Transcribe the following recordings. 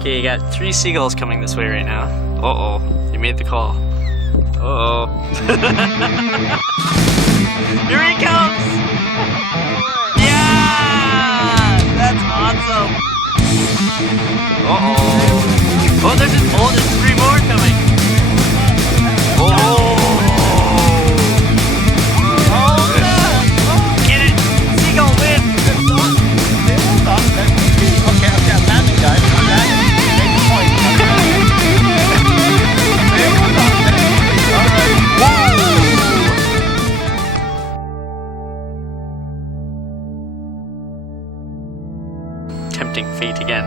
Okay, you got 3 seagulls coming this way right now. Uh-oh, you made the call. Uh-oh. Here he comes! Yeah! That's awesome! Uh-oh. Oh, there's 3 more coming! Oh! Get it! Seagull win! Okay, I'm landing, guys. I'm landing. Make the point. Tempting fate again.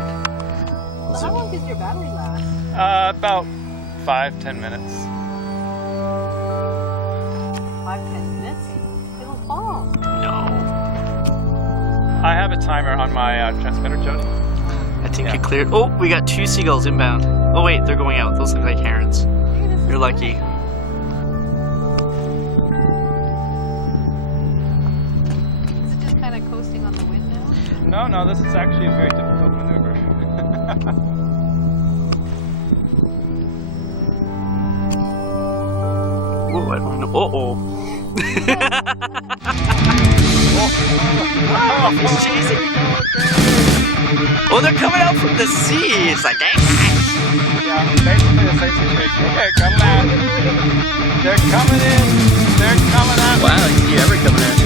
So how long does your battery last? About 5-10 minutes. 5-10 minutes? It'll fall. No. I have a timer on my transmitter, Jody. I think you cleared. Oh, we got 2 seagulls inbound. Oh wait, they're going out. Those look like herons. You're lucky. Is it just kind of coasting on the wind now? No, this is actually a very difficult maneuver. Oh, I don't know. Uh-oh. Oh, he's chasing. Oh, they're coming out from the sea. It's like, dang. Yeah, basically the same situation. Okay, come land. They're coming in. They're coming out. Wow, is he ever coming in?